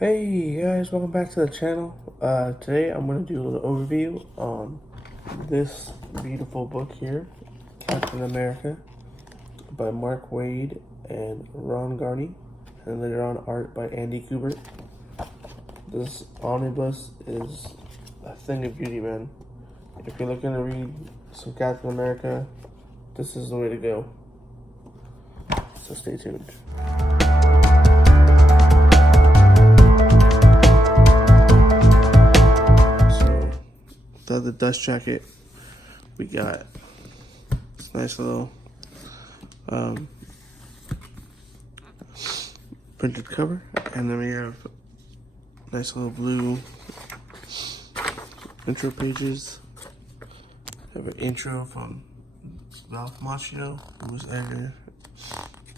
Hey guys, welcome back to the channel. Today I'm going to do a little overview on this beautiful book here, Captain America, by Mark Waid and Garney, and later on art by Andy Kubert. This omnibus is a thing of beauty, man. If you're looking to read some Captain America, this is the way to go. So stay tuned. The dust jacket, we got this nice little printed cover, and then we have nice little blue intro pages. We have an intro from Ralph Macchio, who was editor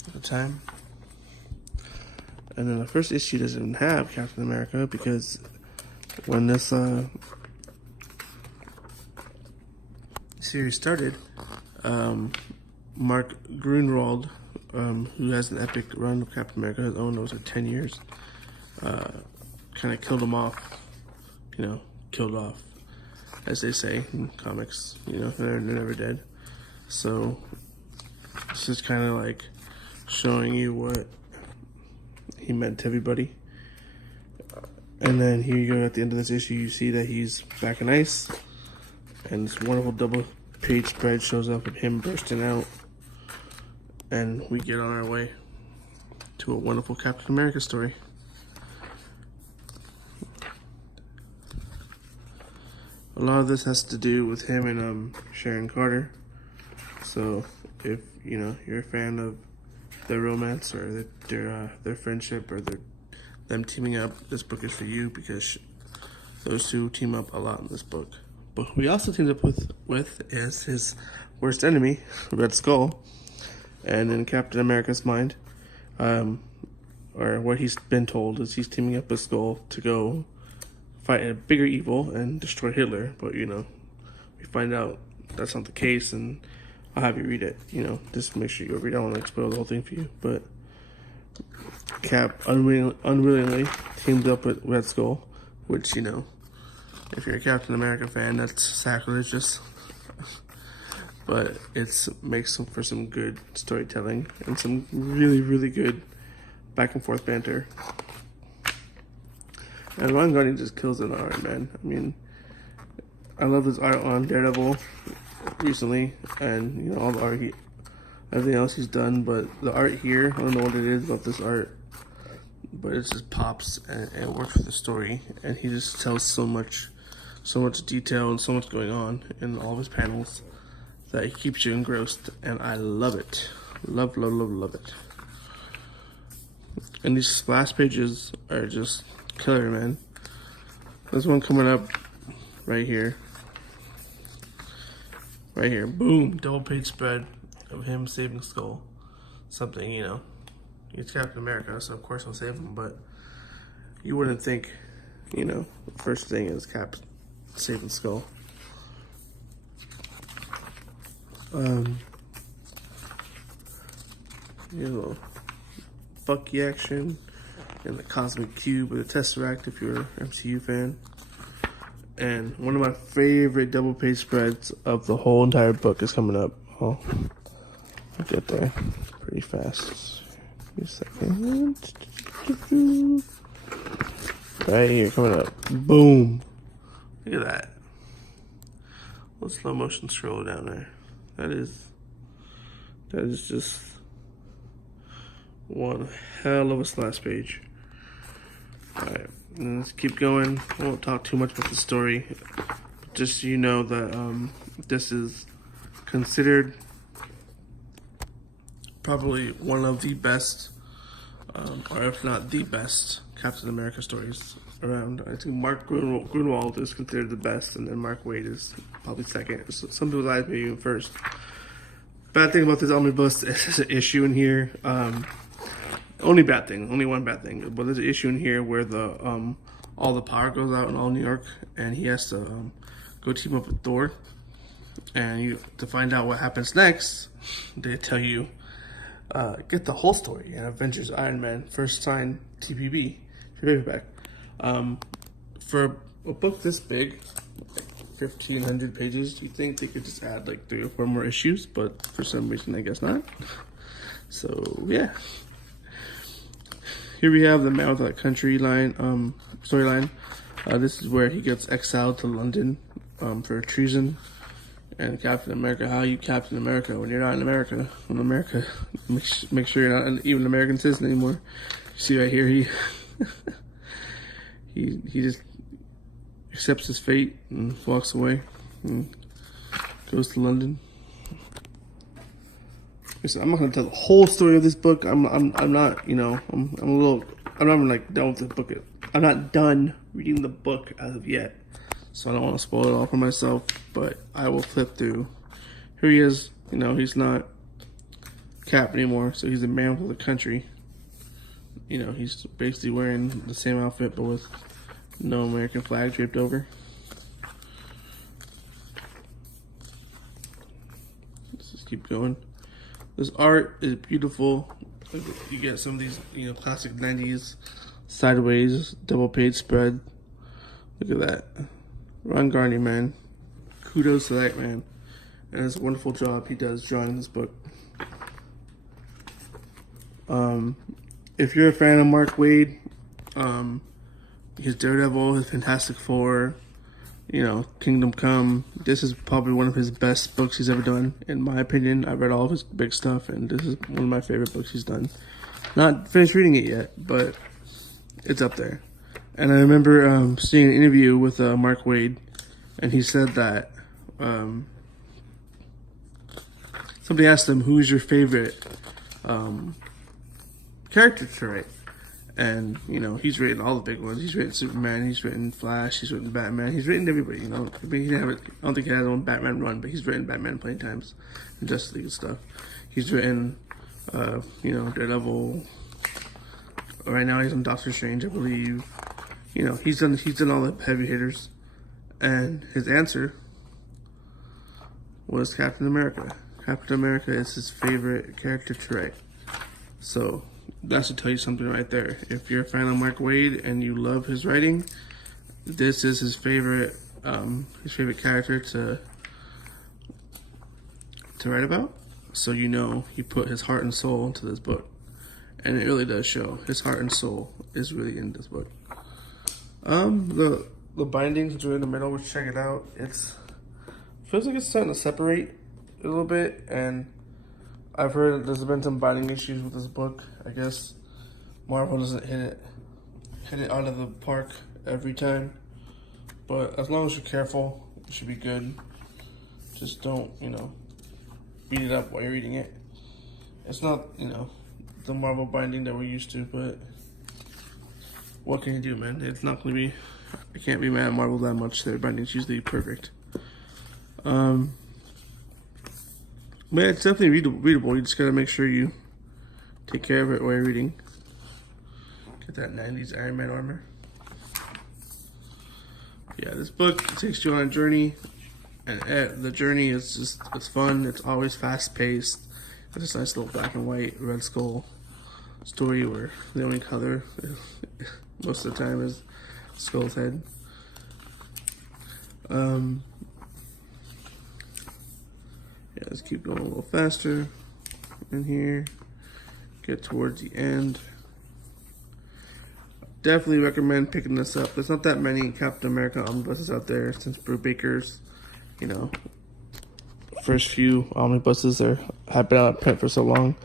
at the time. And then the first issue doesn't even have Captain America, because when this series started, Mark Gruenwald, who has an epic run of Captain America, has owned those for 10 years, kind of killed him off, killed off, as they say in comics, they're never dead. So this is kind of like showing you what he meant to everybody. And then here you go, at the end of this issue, you see that he's back in ice, and this wonderful double page spread shows up of him bursting out, and we get on our way to a wonderful Captain America story. A lot of this has to do with him and Sharon Carter. So if you're a fan of their romance or their friendship or them teaming up, this book is for you, because those two team up a lot in this book. But who we also teamed up with is his worst enemy, Red Skull. And in Captain America's mind, or what he's been told, is he's teaming up with Skull to go fight a bigger evil and destroy Hitler. But we find out that's not the case, and I'll have you read it. Just make sure you read it. I don't want to spoil the whole thing for you, but Cap unwillingly teamed up with Red Skull, which if you're a Captain America fan, that's sacrilegious. But it makes for some good storytelling and some really, really good back and forth banter. And Ron Garney just kills it art, man. I mean, I love his art on Daredevil recently, and all the art, everything else he's done. But the art here, I don't know what it is about this art, but it just pops and it works for the story. And he just tells so much detail and so much going on in all of his panels that he keeps you engrossed, and I love it. Love, love, love, love it. And these splash pages are just killer, man. There's one coming up right here. Right here. Boom. Double page spread of him saving Skull. Something, he's Captain America, so of course he'll save him, but you wouldn't think, the first thing is Cap saving Skull. Bucky action and the Cosmic Cube with the Tesseract if you're an MCU fan. And one of my favorite double page spreads of the whole entire book is coming up. I'll get there pretty fast. Give me a second. Right here, coming up. Boom. Look at that. Little slow motion scroll down there. That is just one hell of a splash page. Alright, let's keep going. I won't talk too much about the story. Just so you know that this is considered probably one of the best, or if not the best, Captain America stories around. I think Mark Gruenwald is considered the best, and then Mark Waid is probably second. So some people's eyes maybe even first. Bad thing about this omnibus is there's an issue in here. Only one bad thing. But there's an issue in here where all the power goes out in all New York, and he has to go team up with Thor. And to find out what happens next, they tell you get the whole story in Avengers Iron Man first signed TPB. paperback. For a book this big, like 1,500 pages, you think they could just add like 3 or 4 more issues, but for some reason, I guess not. So yeah, here we have the Man Without Country storyline. This is where he gets exiled to London for treason. And Captain America, how you Captain America when you're not in America? When America, make sure you're not even an American citizen anymore. You see right here, he just accepts his fate and walks away and goes to London. Listen, I'm not gonna tell the whole story of this book. I'm not, you know, I'm not even like done with the book. I'm not done reading the book as of yet. So I don't want to spoil it all for myself, but I will flip through. Here he is, you know, he's not Cap anymore, so he's a man for the country. You know, he's basically wearing the same outfit, but with no American flag draped over. Let's just keep going. This art is beautiful. You get some of these, you know, classic 90s sideways double page spread. Look at that. Garney, man. Kudos to that man. And it's a wonderful job he does drawing this book. If you're a fan of Mark Waid, his Daredevil, his Fantastic Four, you know, Kingdom Come, this is probably one of his best books he's ever done, in my opinion. I've read all of his big stuff, and this is one of my favorite books he's done. Not finished reading it yet, but it's up there. And I remember seeing an interview with Mark Waid, and he said that somebody asked him, who's your favorite character to write? And, you know, he's written all the big ones. He's written Superman, he's written Flash, he's written Batman, he's written everybody, you know. I mean, I don't think he had his own Batman run, but he's written Batman plenty of times, and Justice League and stuff. He's written, you know, Daredevil. Right now he's on Doctor Strange, I believe. You know, he's done all the heavy hitters, and his answer was Captain America. Captain America is his favorite character to write. So that should tell you something right there. If you're a fan of Mark Waid and you love his writing, this is his favorite character to write about. So you know he put his heart and soul into this book, and it really does show. His heart and soul is really in this book. The bindings are in the middle, which check it out. Feels like it's starting to separate a little bit, and I've heard there's been some binding issues with this book. I guess Marvel doesn't hit it out of the park every time, but as long as you're careful, it should be good. Just don't, you know, beat it up while you're reading it. It's not, you know, the Marvel binding that we're used to, but what can you do, man? It's not gonna be. I can't be mad at Marvel that much. Their binding's usually perfect. Man, it's definitely readable. You just gotta make sure you take care of it while you're reading. Get that 90s Iron Man armor. Yeah, this book takes you on a journey, and the journey is it's fun. It's always fast paced. It's this nice little black and white Red Skull story where the only color most of the time is Skull's head. Yeah, let's keep going a little faster in here. Get towards the end. Definitely recommend picking this up. There's not that many Captain America omnibuses out there since Brubaker's, you know, first few omnibuses have been out of print for so long.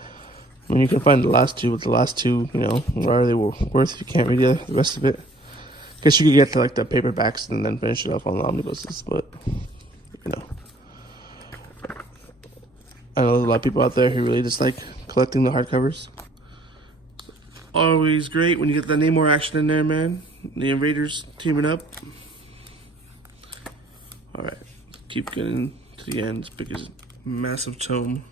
I mean, you can find the last two, but the last two, you know, what are they worth if you can't read the rest of it? I guess you could get to like the paperbacks and then finish it up on the omnibuses, but you know, I know there's a lot of people out there who really just like collecting the hardcovers. Always great when you get the Namor action in there, man. The Invaders teaming up. All right, keep getting to the end. This big is massive tome.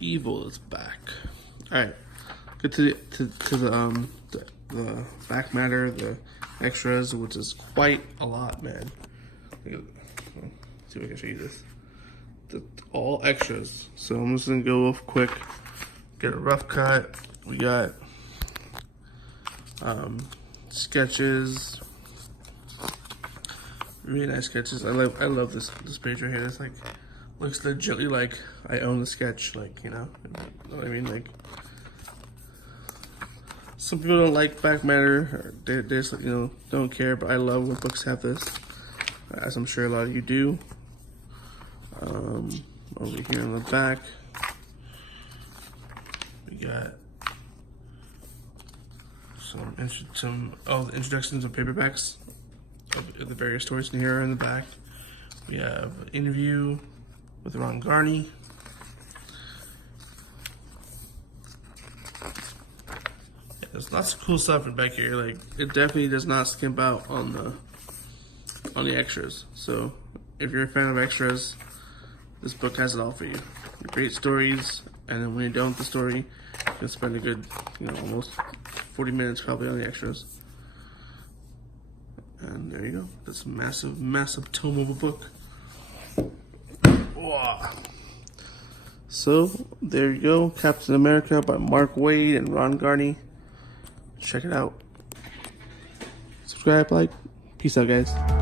Evil is back. All right, get to the back matter, the extras, which is quite a lot, man. Let's see if I can show you this. all extras. So I'm just gonna go off quick. Get a rough cut. We got sketches. Really nice sketches. I love this page right here. It's like looks legitimately like I own the sketch. Like, you know what I mean? Like, some people don't like back matter. Or they just, you know, don't care. But I love when books have this, as I'm sure a lot of you do. Over here on the back, we got some the introductions of paperbacks of the various stories. And here in the back, we have an interview with Garney. Yeah, there's lots of cool stuff in back here. Like, it definitely does not skimp out on the extras. So if you're a fan of extras, this book has it all for you. Great stories, and then when you're done with the story, you can spend a good, you know, almost 40 minutes probably on the extras. And there you go. This massive, massive tome of a book. Wow. So there you go, Captain America by Mark Waid and Ron Garney. Check it out. Subscribe, like. Peace out, guys.